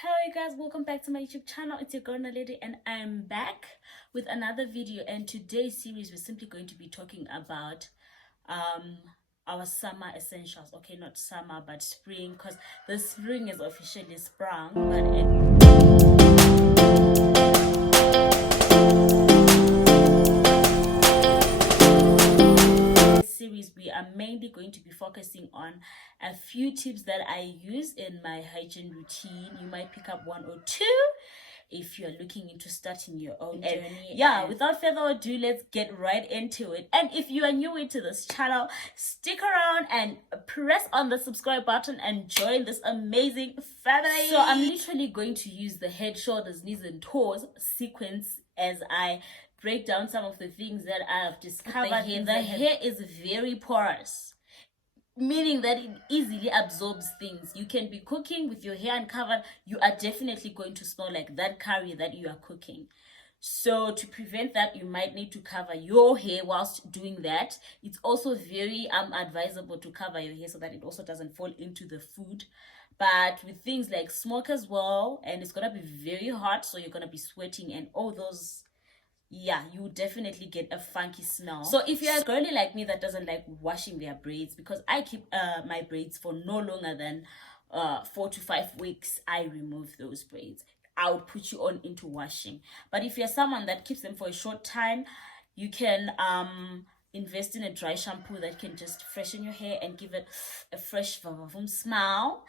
Hello you guys, welcome back to my YouTube channel. It's your girl Naledi and I'm back with another video, and today's series we're simply going to be talking about our summer essentials. Okay, not summer but spring, because the spring is officially sprung, series we are mainly going to be focusing on a few tips that I use in my hygiene routine. You might pick up one or two if you're looking into starting your own journey. Without further ado, let's get right into it. And if you are new to this channel, stick around and press on the subscribe button and join this amazing family. So I'm literally going to use the head, shoulders, knees and toes sequence as I break down some of the things that I have discovered. The hair is very porous, meaning that it easily absorbs things. You can be cooking with your hair uncovered, you are definitely going to smell like that curry that you are cooking. So to prevent that, you might need to cover your hair whilst doing that. It's also very advisable to cover your hair so that it also doesn't fall into the food. But with things like smoke as well, and it's gonna be very hot, so you're gonna be sweating and all those, you definitely get a funky smell. So if you're a girly like me that doesn't like washing their braids, because I keep my braids for no longer than 4 to 5 weeks, I remove those braids. I would put you on into washing. But if you're someone that keeps them for a short time, you can invest in a dry shampoo that can just freshen your hair and give it a fresh smell.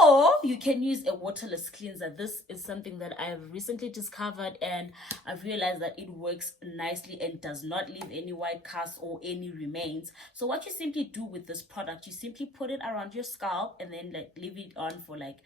Or you can use a waterless cleanser. This is something that I have recently discovered, and I've realized that it works nicely and does not leave any white casts or any remains. So what you simply do with this product, you simply put it around your scalp and then leave it on for like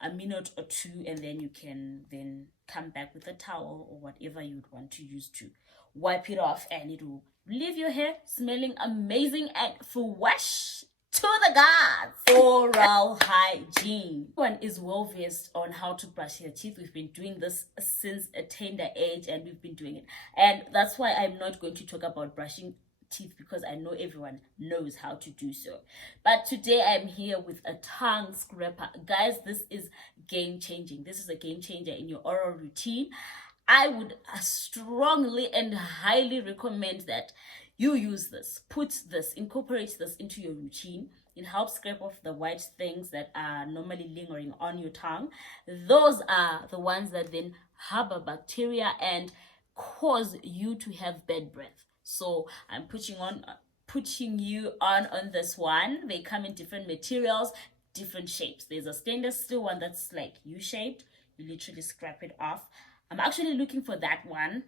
a minute or two, and then you can then come back with a towel or whatever you'd want to use to wipe it off, and it will leave your hair smelling amazing and fresh to the gods. Oral hygiene. Everyone is well versed on how to brush your teeth. We've been doing this since a tender age, and we've been doing it, and that's why I'm not going to talk about brushing teeth, because I know everyone knows how to do so. But today I'm here with a tongue scraper. Guys, this is game changing. This is a game changer in your oral routine. I would strongly and highly recommend that you use this, incorporate this into your routine. It helps scrape off the white things that are normally lingering on your tongue. Those are the ones that then harbor bacteria and cause you to have bad breath. So I'm putting you on this one. They come in different materials, different shapes. There's a stainless steel one that's like U-shaped. You literally scrape it off. I'm actually looking for that one.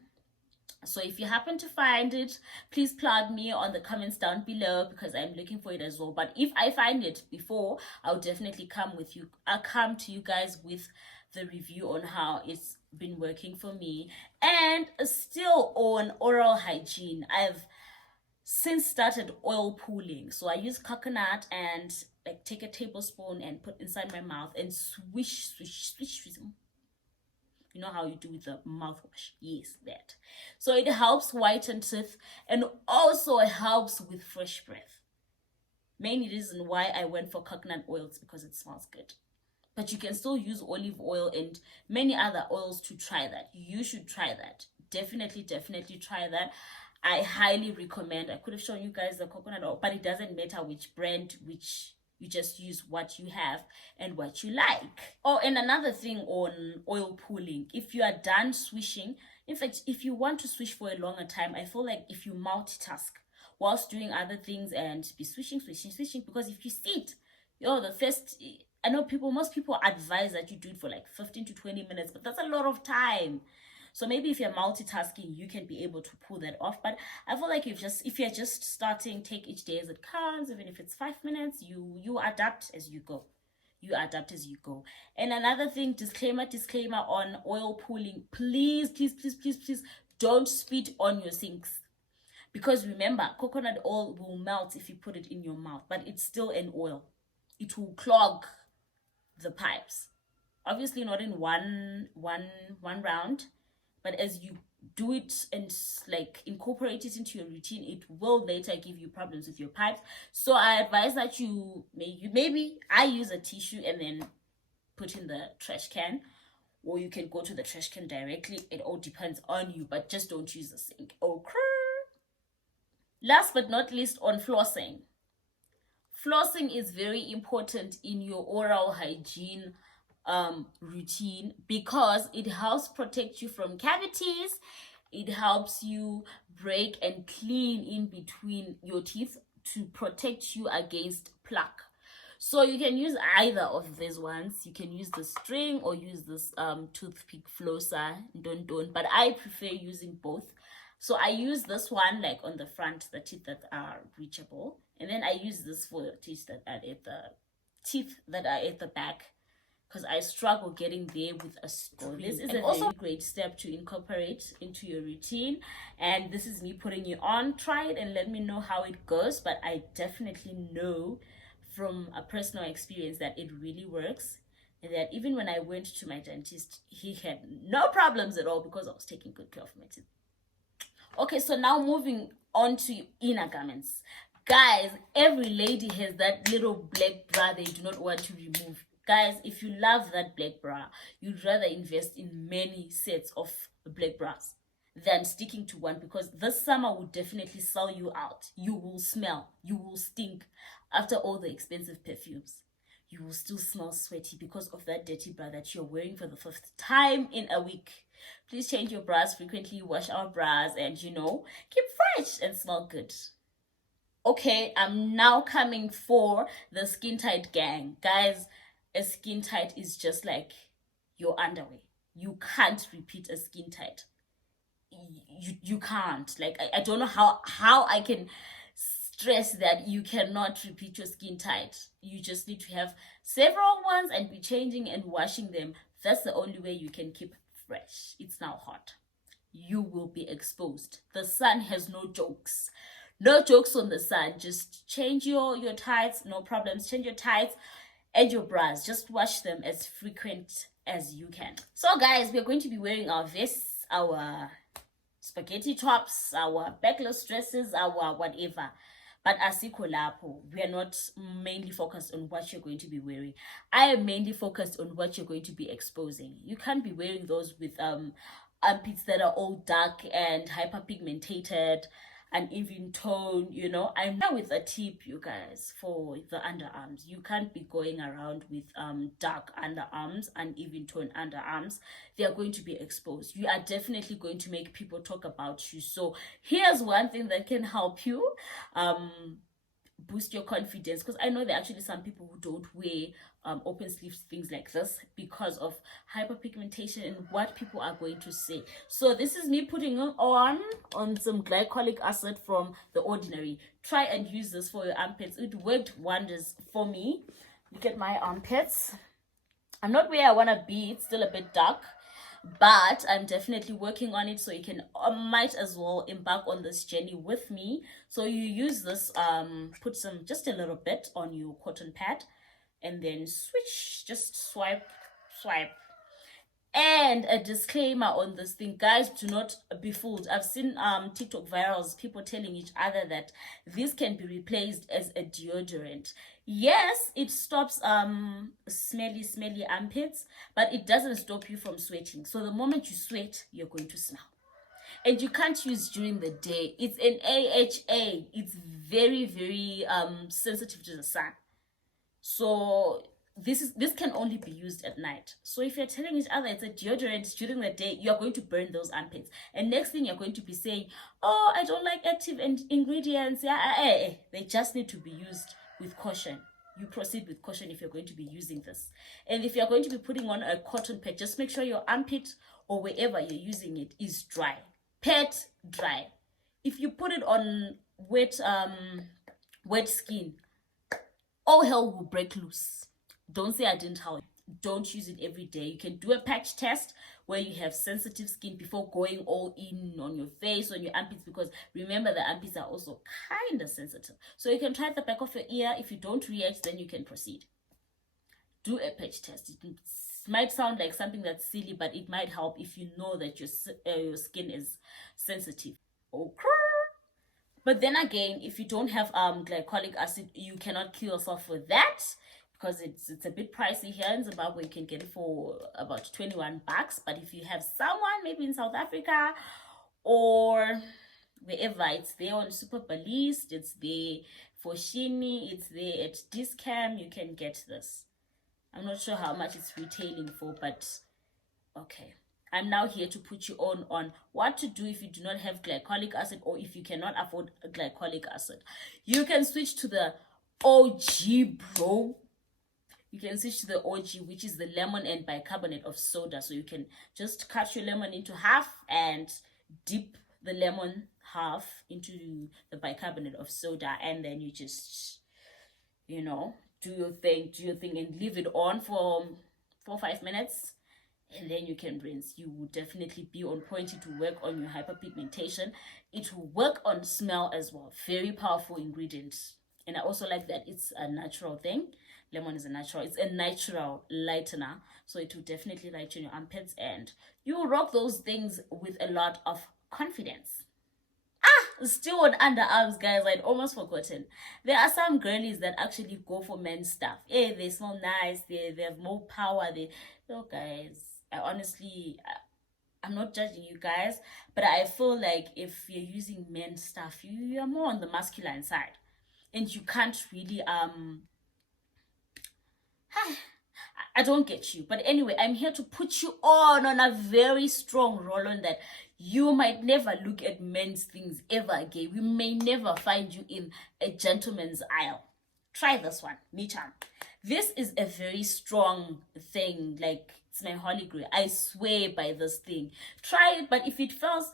So if you happen to find it, please plug me on the comments down below, because I'm looking for it as well. But if I find it before, I'll definitely come to you guys with the review on how it's been working for me. And still on oral hygiene, I've since started oil pulling. So I use coconut and like take a tablespoon and put inside my mouth and swish. You know how you do with the mouthwash? Yes, that. So it helps whiten teeth and also it helps with fresh breath. Main reason why I went for coconut oils, because it smells good. But you can still use olive oil and many other oils to try that. You should try that. Definitely try that. I highly recommend. I could have shown you guys the coconut oil, but it doesn't matter which brand, you just use what you have and what you like. Oh, and another thing on oil pulling, if you are done swishing, in fact, if you want to swish for a longer time, I feel like if you multitask whilst doing other things and be swishing, because if you sit, I know most people advise that you do it for like 15 to 20 minutes, but that's a lot of time. So maybe if you're multitasking, you can be able to pull that off. But I feel like if you're just starting, take each day as it comes. Even if it's 5 minutes, you adapt as you go. And another thing, disclaimer on oil pulling, please don't spit on your sinks, because remember, coconut oil will melt if you put it in your mouth, but it's still an oil. It will clog the pipes. Obviously not in one round, but as you do it and like incorporate it into your routine, it will later give you problems with your pipes. So I advise that maybe I use a tissue and then put in the trash can, or you can go to the trash can directly. It all depends on you, but just don't use the sink. Okay. Last but not least, on flossing. Flossing is very important in your oral hygiene routine because it helps protect you from cavities. It helps you break and clean in between your teeth to protect you against plaque. So you can use either of these ones. You can use the string or use this toothpick flosser, but I prefer using both. So I use this one like on the front, the teeth that are reachable, and then I use this for the teeth that are at the back, because I struggle getting there with a string. This is also a very great step to incorporate into your routine, and this is me putting you on. Try it and let me know how it goes, but I definitely know from a personal experience that it really works, and that even when I went to my dentist, he had no problems at all because I was taking good care of my teeth. Okay, so now moving on to inner garments. Guys, every lady has that little black bra they do not want to remove. Guys, if you love that black bra, you'd rather invest in many sets of black bras than sticking to one, because this summer will definitely sell you out. You will smell, you will stink. After all the expensive perfumes, you will still smell sweaty because of that dirty bra that you're wearing for the 5th time in a week. Please change your bras frequently, wash our bras, and keep fresh and smell good. Okay, I'm now coming for the skin tight gang. Guys, a skin tight is just like your underwear. You can't repeat a skin tight. You can't. Like, I don't know how I can stress that you cannot repeat your skin tight. You just need to have several ones and be changing and washing them. That's the only way you can keep fresh. It's now hot. You will be exposed. The sun has no jokes. No jokes on the sun. Just change your tights, no problems. Change your tights and your bras. Just wash them as frequent as you can. So guys, we're going to be wearing our vests, our spaghetti tops, our backless dresses, our whatever. But asikho lapho, we are not mainly focused on what you're going to be wearing. I am mainly focused on what you're going to be exposing. You can't be wearing those with armpits that are all dark and hyperpigmented and even tone. I'm here with a tip, you guys, for the underarms. You can't be going around with dark underarms and even tone underarms. They are going to be exposed. You are definitely going to make people talk about you. So here's one thing that can help you boost your confidence, because I know there are actually some people who don't wear open sleeves, things like this, because of hyperpigmentation and what people are going to say. So this is me putting on some glycolic acid from The Ordinary. Try and use this for your armpits. It worked wonders for me. Look at my armpits. I'm not where I want to be. It's still a bit dark, but I'm definitely working on it. So you can might as well embark on this journey with me. So you use this, put just a little bit on your cotton pad, and then switch, just swipe. And a disclaimer on this thing, guys, do not be fooled. I've seen TikTok virals, people telling each other that this can be replaced as a deodorant. Yes, it stops smelly armpits, but it doesn't stop you from sweating. So the moment you sweat, you're going to smell. And you can't use during the day. It's an AHA. It's very, very sensitive to the sun. So this can only be used at night. So if you're telling each other it's a deodorant during the day, you're going to burn those armpits. And next thing you're going to be saying, oh, I don't like active ingredients. Yeah, they just need to be used with caution. You proceed with caution if you're going to be using this. And if you're going to be putting on a cotton pad, just make sure your armpit or wherever you're using it is dry. Pad dry. If you put it on wet skin, all hell will break loose. Don't say I didn't tell you. Don't use it every day. You can do a patch test where you have sensitive skin before going all in on your face, on your armpits, because remember the armpits are also kind of sensitive. So you can try at the back of your ear. If you don't react, then you can proceed. Do a patch test. It might sound like something that's silly, but it might help if you know that your skin is sensitive. Okay. But then again, if you don't have glycolic acid, you cannot kill yourself with that, because it's a bit pricey. Here in Zimbabwe you can get it for about 21 bucks, but if you have someone maybe in South Africa or wherever, it's there on Super Balist, it's there for Shini, it's there at Discam, you can get this. I'm not sure how much it's retailing for, but okay. I'm now here to put you on what to do if you do not have glycolic acid, or if you cannot afford a glycolic acid. You can switch to the OG, bro. You can switch to the OG, which is the lemon and bicarbonate of soda. So you can just cut your lemon into half and dip the lemon half into the bicarbonate of soda, and then you just, you know, do your thing and leave it on for 4 or 5 minutes, and then you can rinse. You will definitely be on point. It will work on your hyperpigmentation. It will work on smell as well. Very powerful ingredient. And I also like that it's a natural thing. Lemon is it's a natural lightener, so it will definitely lighten your armpits, and you will rock those things with a lot of confidence. Still on underarms, guys, I'd almost forgotten. There are some girlies that actually go for men's stuff. Hey, they smell nice, they have more power. Guys, I honestly, I'm not judging you guys, but I feel like if you're using men's stuff, you're more on the masculine side, and you can't really I don't get you. But anyway, I'm here to put you on a very strong roll on that you might never look at men's things ever again. We may never find you in a gentleman's aisle. Try this one, Michan. This is a very strong thing. Like, it's my holy grail. I swear by this thing. Try it, but if it fails,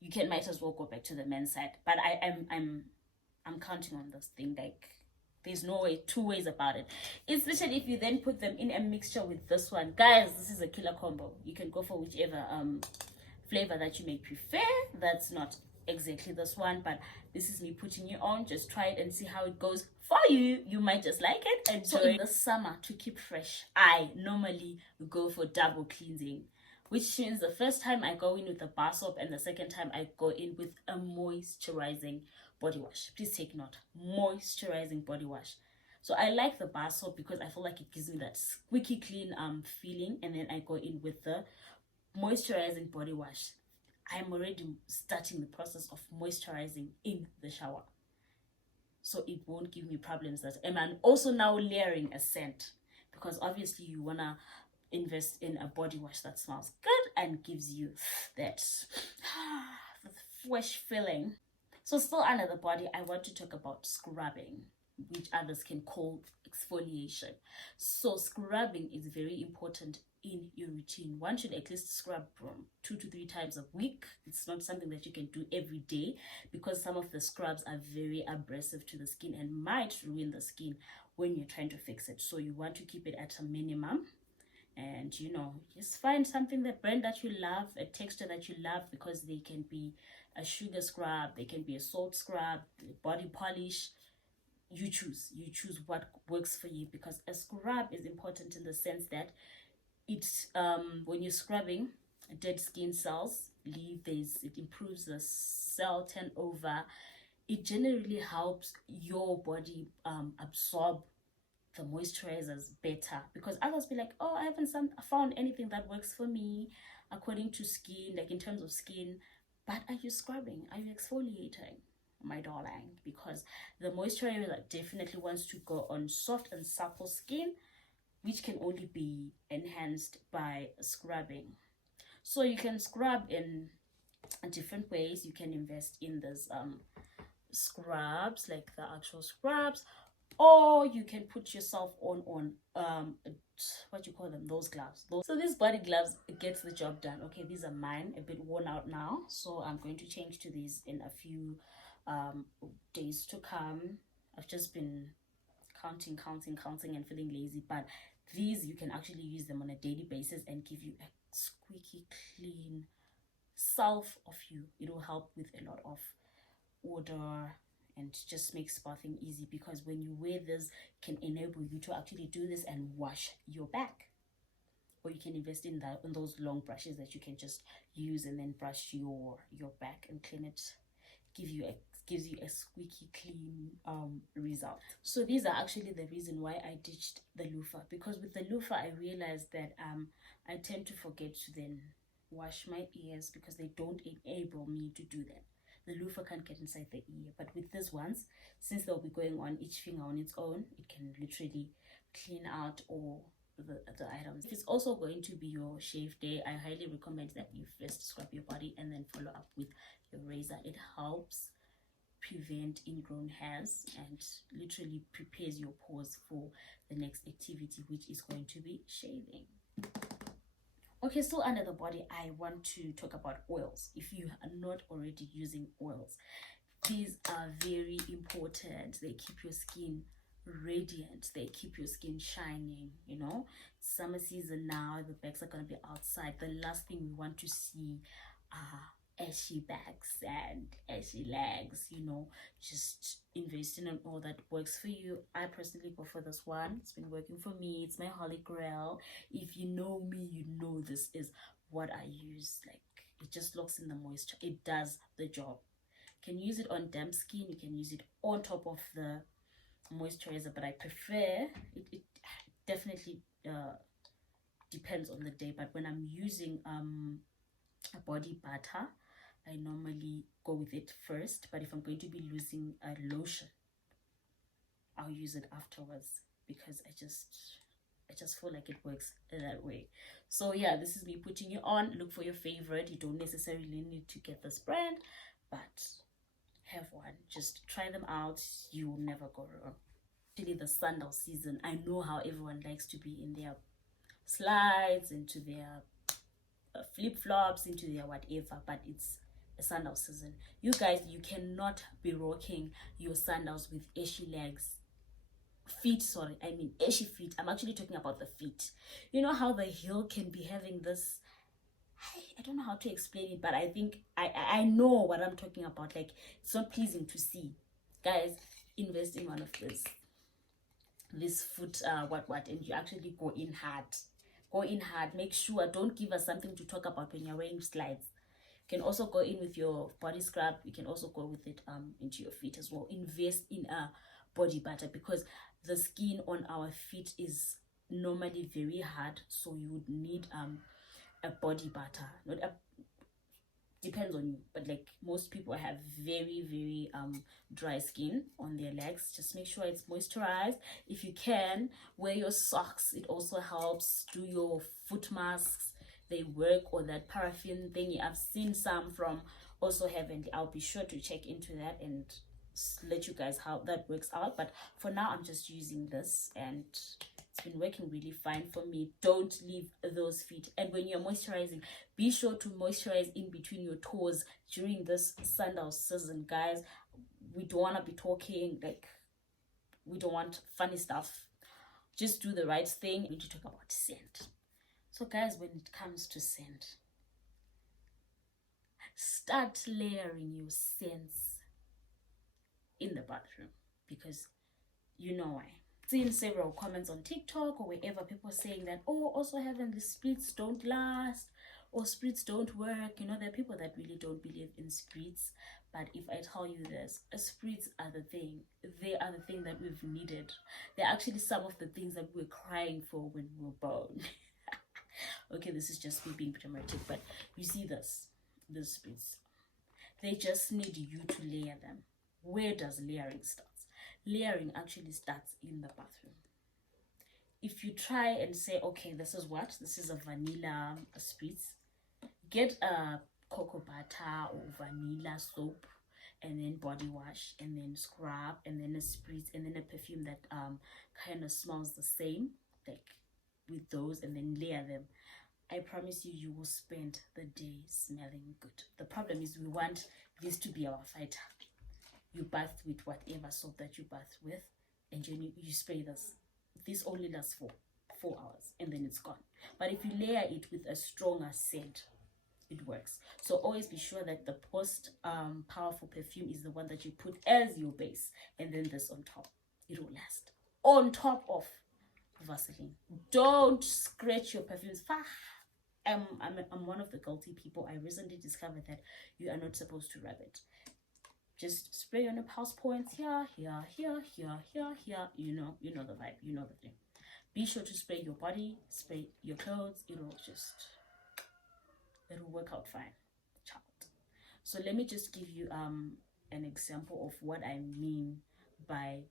you might as well go back to the men's side. But I'm counting on this thing. Like, there's no way, 2 ways about it. Especially if you then put them in a mixture with this one. Guys, this is a killer combo. You can go for whichever flavor that you may prefer. That's not exactly this one, but this is me putting you on. Just try it and see how it goes for you. You might just like it. And so in the summer, to keep fresh, I normally go for double cleansing, which means the first time I go in with a bar soap, and the second time I go in with a moisturizing body wash. Please take note, moisturizing body wash. So I like the bar soap because I feel like it gives me that squeaky clean feeling, and then I go in with the moisturizing body wash. I'm already starting the process of moisturizing in the shower, so it won't give me problems. And I'm also now layering a scent, because obviously you wanna invest in a body wash that smells good and gives you that fresh feeling. So still under the body, I want to talk about scrubbing, which others can call exfoliation. So scrubbing is very important in your routine. One should at least scrub 2 to 3 times a week. It's not something that you can do every day, because some of the scrubs are very abrasive to the skin and might ruin the skin when you're trying to fix it. So you want to keep it at a minimum. And just find something, the brand that you love, a texture that you love, because they can be a sugar scrub, they can be a salt scrub, body polish. You choose what works for you, because a scrub is important in the sense that it's when you're scrubbing, dead skin cells leave. It improves the cell turnover. It generally helps your body absorb the moisturizers better, because others be like, oh, I haven't found anything that works for me according to skin, like in terms of skin. But are you scrubbing? Are you exfoliating, my darling? Because the moisturizer definitely wants to go on soft and supple skin, which can only be enhanced by scrubbing. So you can scrub in different ways. You can invest in this scrubs, like the actual scrubs, or you can put yourself on what you call them, those gloves. So these body gloves gets the job done. Okay, these are mine, a bit worn out now, so I'm going to change to these in a few days to come. I've just been counting and feeling lazy, but these, you can actually use them on a daily basis and give you a squeaky clean self of you. It will help with a lot of odor and just makes bathing easy, because when you wear this, it can enable you to actually do this and wash your back. Or you can invest in those long brushes that you can just use and then brush your back and clean it, give you a gives you a squeaky clean result. So these are actually the reason why I ditched the loofah, because with the loofah I realized that I tend to forget to then wash my ears because they don't enable me to do that. The loofah can't get inside the ear, but with these ones, since they'll be going on each finger on its own, it can literally clean out all the items. If it's also going to be your shave day, I highly recommend that you first scrub your body and then follow up with your razor. It helps prevent ingrown hairs and literally prepares your pores for the next activity, which is going to be shaving. Okay, still under the body, I want to talk about oils. If you are not already using oils, these are very important. They keep your skin radiant, they keep your skin shining. You know, summer season now, the bags are going to be outside. The last thing we want to see are ashy backs and ashy legs. You know, just invest in an oil that works for you. I personally go for this one. It's been working for me. It's my holy grail. If you know me, you know this is what I use. Like, it just locks in the moisture. It does the job. You can use it on damp skin, you can use it on top of the moisturizer, but I prefer it definitely depends on the day. But when I'm using a body butter, I normally go with it first, but if I'm going to be using a lotion, I'll use it afterwards, because I just feel like it works that way. So yeah, this is me putting you on. Look for your favorite. You don't necessarily need to get this brand, but have one. Just try them out. You will never go wrong. Actually, the sandal season, I know how everyone likes to be in their slides, into their flip-flops, into their whatever, but it's a sandal season. You guys, you cannot be rocking your sandals with ashy legs, ashy feet. I'm actually talking about the feet. You know how the heel can be having this, I don't know how to explain it, but I think I know what I'm talking about. Like, it's not pleasing to see. Guys, invest in one of this foot and you actually go in hard. Make sure, don't give us something to talk about when you're wearing slides. You can also go in with your body scrub. You can also go with it into your feet as well. Invest in a body butter, because the skin on our feet is normally very hard, so you would need a body butter. Depends on you, but like, most people have very dry skin on their legs. Just make sure it's moisturized. If you can, wear your socks. It also helps. Do your foot masks, they work, or that paraffin thingy. I've seen some from Also Heavenly. I'll be sure to check into that and let you guys how that works out, but for now I'm just using this and it's been working really fine for me. Don't leave those feet, and when you're moisturizing, be sure to moisturize in between your toes during this sandal season, guys. We don't want to be talking, like, we don't want funny stuff. Just do the right thing. We need to talk about scent. So guys, when it comes to scent, start layering your scents in the bathroom, because you know why. Seen several comments on TikTok or wherever, people saying that, oh, Also Heavenly, spritz don't last, or spritz don't work. You know, there are people that really don't believe in spritz, but if I tell you this, spritz are the thing. They are the thing that we've needed. They're actually some of the things that we're crying for when we were born. Okay, this is just me being dramatic, but you see this spritz, they just need you to layer them. Where does layering start? Layering actually starts in the bathroom. If you try and say, okay, this is a vanilla spritz, get a cocoa butter or vanilla soap, and then body wash, and then scrub, and then a spritz, and then a perfume that kind of smells the same, like with those, and then layer them. I promise you, you will spend the day smelling good. The problem is we want this to be our fighter. You bath with whatever soap that you bath with, and you spray this. This only lasts for 4 hours, and then it's gone. But if you layer it with a stronger scent, it works. So always be sure that the powerful perfume is the one that you put as your base, and then this on top. It will last. On top of Vaseline. Don't scratch your perfumes. I'm one of the guilty people. I recently discovered that you are not supposed to rub it. Just spray on the pulse points here, here, here, here, here, here. You know the vibe, you know the thing. Be sure to spray your body, spray your clothes. It'll work out fine, child. So let me just give you an example of what I mean by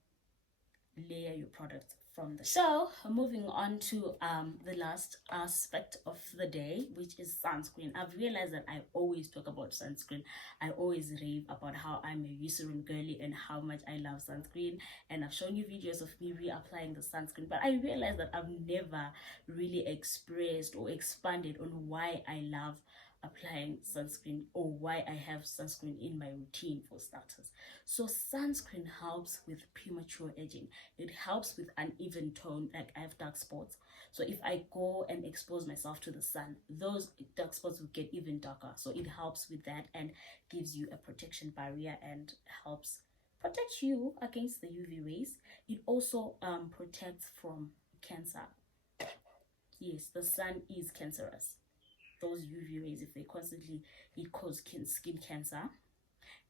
layer your products from the. So moving on to the last aspect of the day, which is sunscreen. I've realized that I always talk about sunscreen. I always rave about how I'm a Eucerin girly and how much I love sunscreen, and I've shown you videos of me reapplying the sunscreen, but I realized that I've never really expressed or expanded on why I love applying sunscreen, or why I have sunscreen in my routine, for starters. So sunscreen helps with premature aging. It helps with uneven tone, like I have dark spots. So if I go and expose myself to the sun, those dark spots will get even darker. So it helps with that and gives you a protection barrier and helps protect you against the UV rays. It also protects from cancer. Yes, the sun is cancerous. Those UV rays, if they constantly, it cause skin cancer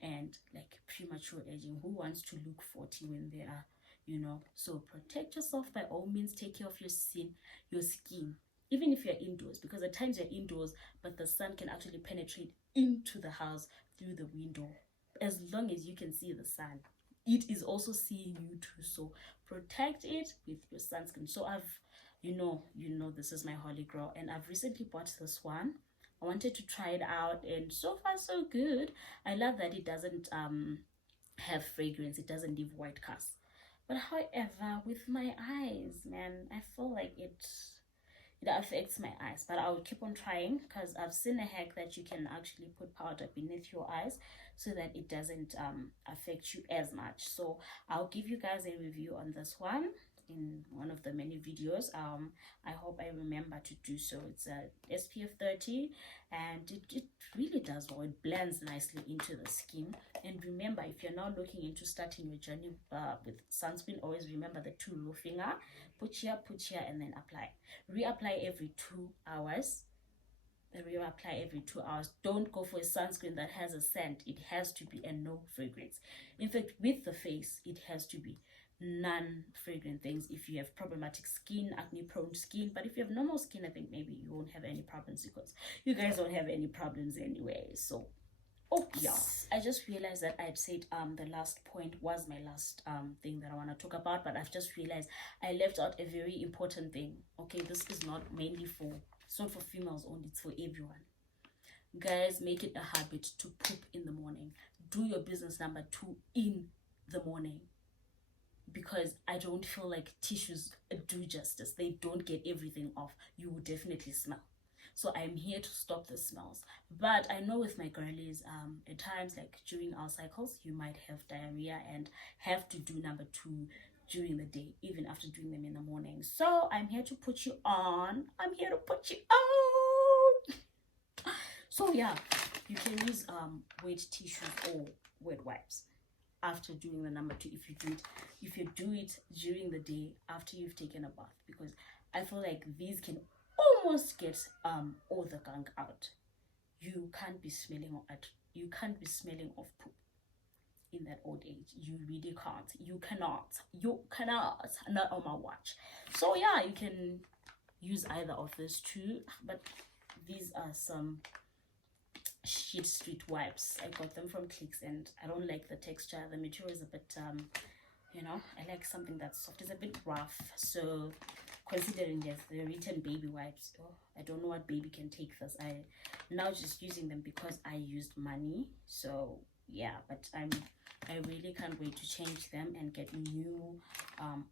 and like premature aging. Who wants to look 40 when they are, so protect yourself by all means. Take care of your skin, even if you're indoors, because at times you're indoors but the sun can actually penetrate into the house through the window. As long as you can see the sun, it is also seeing you too. So protect it with your sunscreen. So you know this is my holy grail, and I've recently bought this one. I wanted to try it out, and so far so good. I love that it doesn't have fragrance. It doesn't leave white cast. But however, with my eyes, man, I feel like it affects my eyes. But I'll keep on trying, because I've seen a hack that you can actually put powder beneath your eyes so that it doesn't affect you as much. So I'll give you guys a review on this one in one of the many videos. I hope I remember to do so. It's a SPF 30, and it really does well. It blends nicely into the skin. And remember, if you're now looking into starting your journey with sunscreen, always remember the two low finger. Put here, and then apply. Reapply every 2 hours. Reapply every 2 hours. Don't go for a sunscreen that has a scent. It has to be a no fragrance. In fact, with the face, it has to be non-fragrant things if you have problematic skin, acne prone skin. But if you have normal skin, I think maybe you won't have any problems, because you guys don't have any problems anyway. So yeah, I just realized that I'd said the last point was my last thing that I want to talk about, but I've just realized I left out a very important thing. Okay, this is not mainly it's not for females only, it's for everyone. Guys, make it a habit to poop in the morning. Do your business number 2 in the morning, because I don't feel like tissues do justice. They don't get everything off. You will definitely smell. So I'm here to stop the smells. But I know with my girlies, at times, like during our cycles, you might have diarrhea and have to do number 2 during the day, even after doing them in the morning. So I'm here to put you on. I'm here to put you on. So yeah, you can use wet tissues or wet wipes after doing the number 2, if you do it during the day after you've taken a bath, because I feel like these can almost get all the gunk out. You can't be smelling of poop in that old age. You really can't. You cannot, not on my watch. So yeah, you can use either of these 2, but these are some shit street wipes. I got them from Clicks, and I don't like the texture. The material is a bit I like something that's soft. It's a bit rough. So considering that they're written baby wipes, I don't know what baby can take this. I now just using them because I used money. So yeah, but I really can't wait to change them and get new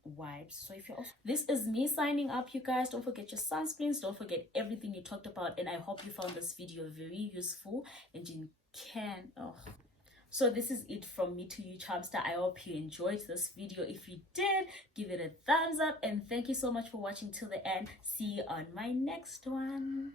wipes. So if you're also, this is me signing up, you guys. Don't forget your sunscreens. Don't forget everything you talked about, and I hope you found this video very useful and you can So this is it from me to you, Chomstar. I hope you enjoyed this video. If you did, give it a thumbs up, and thank you so much for watching till the end. See you on my next one.